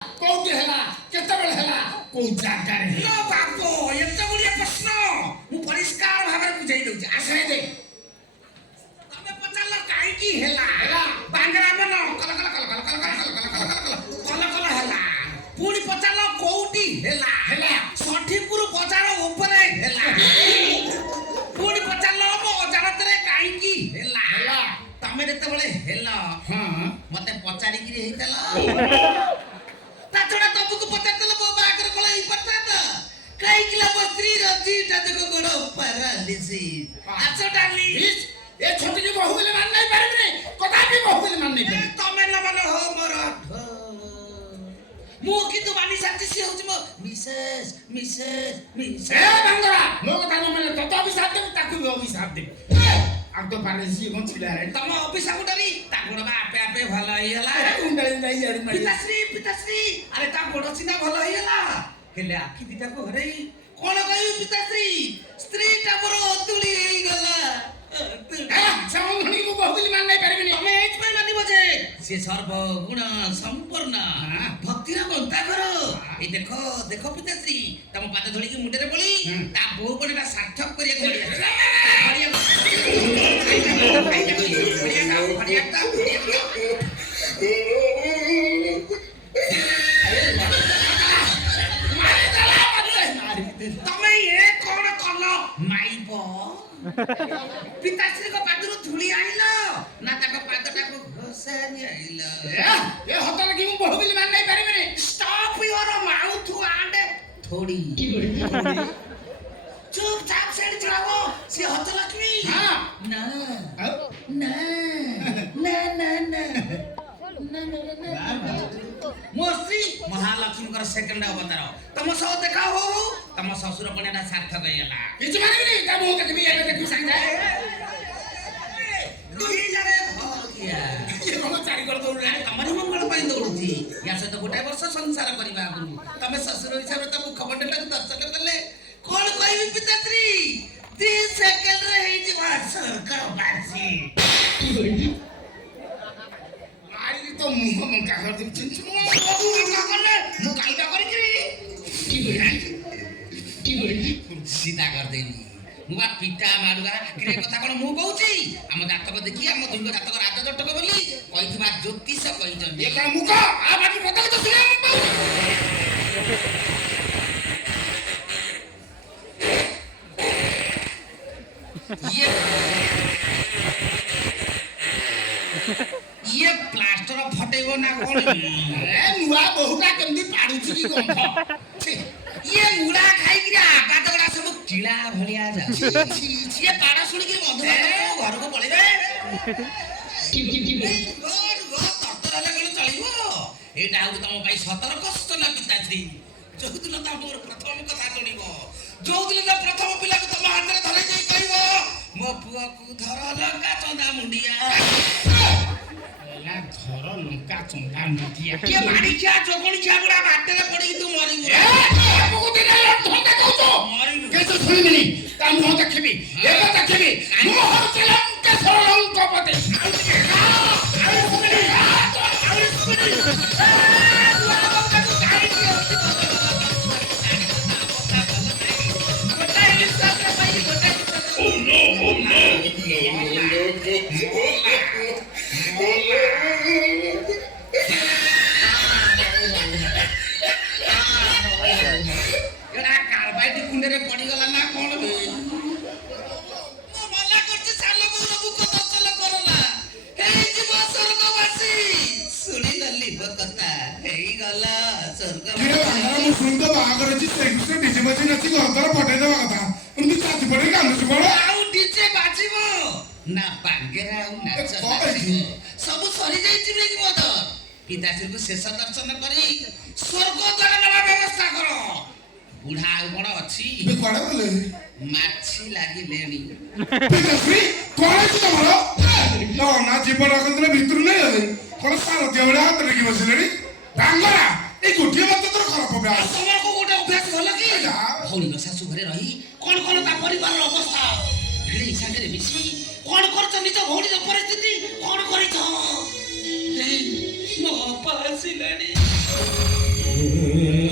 କୋଉଠି ହେଲା କେତେବେଳେ ହେଲା କୋଉ ଜାଗାରେ लो बापो एते गुड़िया प्रश्न मु परिष्कार भाबरे बुझाई दउची ଆଶ୍ରୟ ଦେ तमे पचारल काई की हेला ହେଲା बांगरा मन कल कल कल कल कल कल कल कल कल कल कल हेला पुणी पचारल कोउटी हेला ହେଲା सठीपुर बजार ऊपरे हेला पुणी पचारल मो अजारतरे काई की हेला ହେଲା तमे जेतेबेले हेला ହଁ मते पचारी की हेतला ताछड़ा तबुक पचारतल बो बाकर कोला ही पचारत काई किला बस्त्री रजी टाजको गोड़ पारालिसी आछो डाली ଇସ୍, ଏ ଛୋଟିକି ବହୁ ବୋଲି ମାନ ନେଇ ପାରିବିନି କଦାପି ବହୁ ବୋଲି ମାନ ନେଇ ए ପାରିବି तमे न मन हो मोर मु किंतु मानी साथी से होची मो मिसेस मिसेस ଏ मिसेस ବାଙ୍ଗରା ମୋ କଥା ନ ମାନେ ତତେ ଅଭିଶାପ ଦେବି ତାକୁ ବି ଅଭିଶାପ ଦେବି ଆଉ ତ ପାରେ ସିଏ କଣ ଛିଡ଼ା ହେଲାଣି तम ऑफिस गुडरी ता गोड़ बा आपे आपे भलो ही हला କୁଣ୍ଡାଳି ଯାଇ ଜାଡ଼ି ମାରି पिताश्री अरे ता गोड़ सिना भलो ही हला हेले आखि दिटा को हरई कोन कहू पिताश्री स्त्री ता मोर अतुली ही गला ଏ ସେ ଅଙ୍ଗଣିକୁ ବହୁ ବୋଲି ମାନ ନେଇ ପାରିବିନି तमे एज पे मानिबो जे से सर्वगुण संपूर्ण भक्तिर गंताघर ए देखो देखो पिताश्री तम पाद धोली की मुंडे रे बोली ता बहु कोनटा सार्थक करिया तमे ए कोन कल माइबो पिताश्री को पादरु धुली आइलो ना ताको पादटा को घोसारी आइलो ଏ ହତ ଲାଗି ମୁଁ ବହୁ ବୋଲି ମାନ ନେଇ ପାରିବିନି स्टॉप योर माउथ एंड थोड़ी चुपचाप सेठ चढ़ाओ से हत लक्ष्मी ହଁ ना ଆଉ ना ना ना ना मोस्त्री महालक्ष्मी सेकंड अवतार तम सह देखा हो तम ससुर कन्या सार्थक ହେଇଗଲା କିଛି ମାନିବିନି ତା ମୁହଁ ଦେଖିବି ଏବେ ଦେଖିବି ସାଙ୍ଗେ दुही जरे भगिया ଇଏ କଣ ଚାରି କରି ଦୌଡ଼ିଲାଣି तमरी मंगल ପାଇଁ ଦୌଡୁଛି या सहित गोटे वर्ष संसार କରିବା ଆଗରୁ ତମେ ଶ୍ୱଶୁର ହିସାବରେ ତା ମୁଖ ମଣ୍ଡଳକୁ ଦର୍ଶନ କଲେ କଣ କହିବି ପିତାଶ୍ରୀ 3 ସେକେଣ୍ଡ ରେ ହେଇଯିବ ସରକାର ବାସି ମାରିକି ତ ମୁହଁ ମଙ୍କା କରିଦେବି ଚିଞ୍ଚୁ ମୁଁ କାଇଟା କରିଛି सीधा କରିଦେବି ମୁଁ ବା ପିଟା ମାରୁଆ କିରେ କଥା କଣ ମୁଁ କହୁଛି ଆମ ଜାତକ ଦେଖି ଆମ ଦୁଇଙ୍କ ଜାତକ ରାଜ ଜଟକ ବୋଲି କହିଥିବା ଜ୍ୟୋତିଷ କହିଛନ୍ତି ଏ କଣ ମୁଖ ଆ ବାକି ପତା ତ ଶୁଣିବା ମୁଁ ପାଉ ଇଏ ପ୍ଲାଷ୍ଟର ଫଟେଇବ ନା କଣ ଏ ନୂଆ ବହୁଟା କେମିତି ପାଡୁଛି କି ଗନ୍ଧ ଛି, ଇଏ ମୁଢା ଖାଇକିରି ଆବାଦ ଗୁଡା ସବୁ କିଳା ଭଳିଆ ଯାଉଛି ଇଏ ପାଡ଼ ଶୁଣିକି ବନ୍ଧୁବାନ୍ଧବ ଘରକୁ ପଳେଇବେ ତରତର ହେଲେ କଣ ଚଳିବ ଏଇଟା ହଉଛି ତମ ପାଇଁ ସତର୍କ ସୂଚନା ପିତାଶ୍ରୀ ଯୋଉଦିନ ତ ମୋର ପ୍ରଥମ କଥା ଶୁଣିବ ଯୋଉଦିନ ତ ପ୍ରଥମ ପିଲାକୁ ତମ ହାତରେ ଧରେଇ ଦେଇ କହିବ ମୋ ପୁଅକୁ ଧର ଲଙ୍କା ଚନ୍ଦା ମୁଣ୍ଡିଆ ଏଲା ଧର ଲଙ୍କା ଚନ୍ଦା ମୁଣ୍ଡିଆ କିଏ ମାଡ଼ିଖିଆ ଚୋକଣିଖିଆ ଗୁଡା ବାଟରେ ପଡିକି ତୁ ମରିବୁ ଏ ବାବୁକୁ ଦିନେ ଧନ୍ଦା କହୁଛୁ ମରିବୁ କେତେ ଶୁଣିବିନି ତା ମୁହଁ ଦେଖିବି ଏବେ ଦେଖିବି ମୁଁ ହଉଛି ଲଙ୍କେଶ୍ୱର ଲଙ୍କପତି ଏଟା କାରବାଇଟି କୁଣ୍ଡରେ ପଡିଗଲା ନା କଣ ବେ ମୁଁ ମନା କରୁଛି ସାନ ବୋଉର ବୁକ ଦର୍ଶନ କରଲା ହେଇଯିବ ସ୍ୱର୍ଗବାସୀ ଶୁଣିଲି କଥା ହେଇଗଲା ସ୍ୱର୍ଗବାସୀ ମୁଁ ଶୁଣି ତ ବାହାଘର ଅଛି ସେ ଡିଜେ ବାଜି ନାଚି ଘର ଦ୍ୱାର ପଠେଇଦେବା କଥା ଏମିତି ଚାଚି ପଡେ କାନ୍ଦୁଛି କଣ ଆଉ ଡିଜେ ବାଜିବ ନା ବାଙ୍ଗେରା ଆଉ ନାଚ କଣ ନାଚିବ ହେଇଛି? ସବୁ ସରିଯାଇଛି ବେଗି ମଦ ପିତାଶ୍ରୀଙ୍କୁ ଶେଷ ଦର୍ଶନ କରି ସ୍ୱର୍ଗ ଦ୍ୱାର ନେବା ବ୍ୟବସ୍ଥା କର ବୁଢା ଆଉ କଣ ଅଛି ଏବେ କୁଆଡେ ଗଲେ ମାଛି ଲାଗିଲେଣି ପିତାଶ୍ରୀ କଣ ହେଇଛି ତମର ନା ଜୀବନ ରଖୁଥିଲେ ଭିତରୁ ନେଇ ଗଲେ କଣ ସାରଥିଆ ଭଳିଆ ହାତ ନେଇକି ବସିଲେଣି ରାଙ୍ଗରା ଏଇ ଗୋଟିଏ ମତ ତୋର ଖରାପ ଆଉ ଅଭ୍ୟାସ ତମର କୋଉ ଗୋଟେ ଅଭ୍ୟାସ ଭଲ କି ଯା। ଭଉଣୀର ଶାଶୁ ଘରେ ରହି କଣ କଣ ତା ପରିବାରର ଅବସ୍ଥା ଭିଣେଇ ସାଙ୍ଗରେ ମିଶି କଣ କରୁଛ ନିଜ ଭଉଣୀର ପରିସ୍ଥିତି କଣ କରିଛ ମୋ ଅପା ଆସିଲାଣି ଏ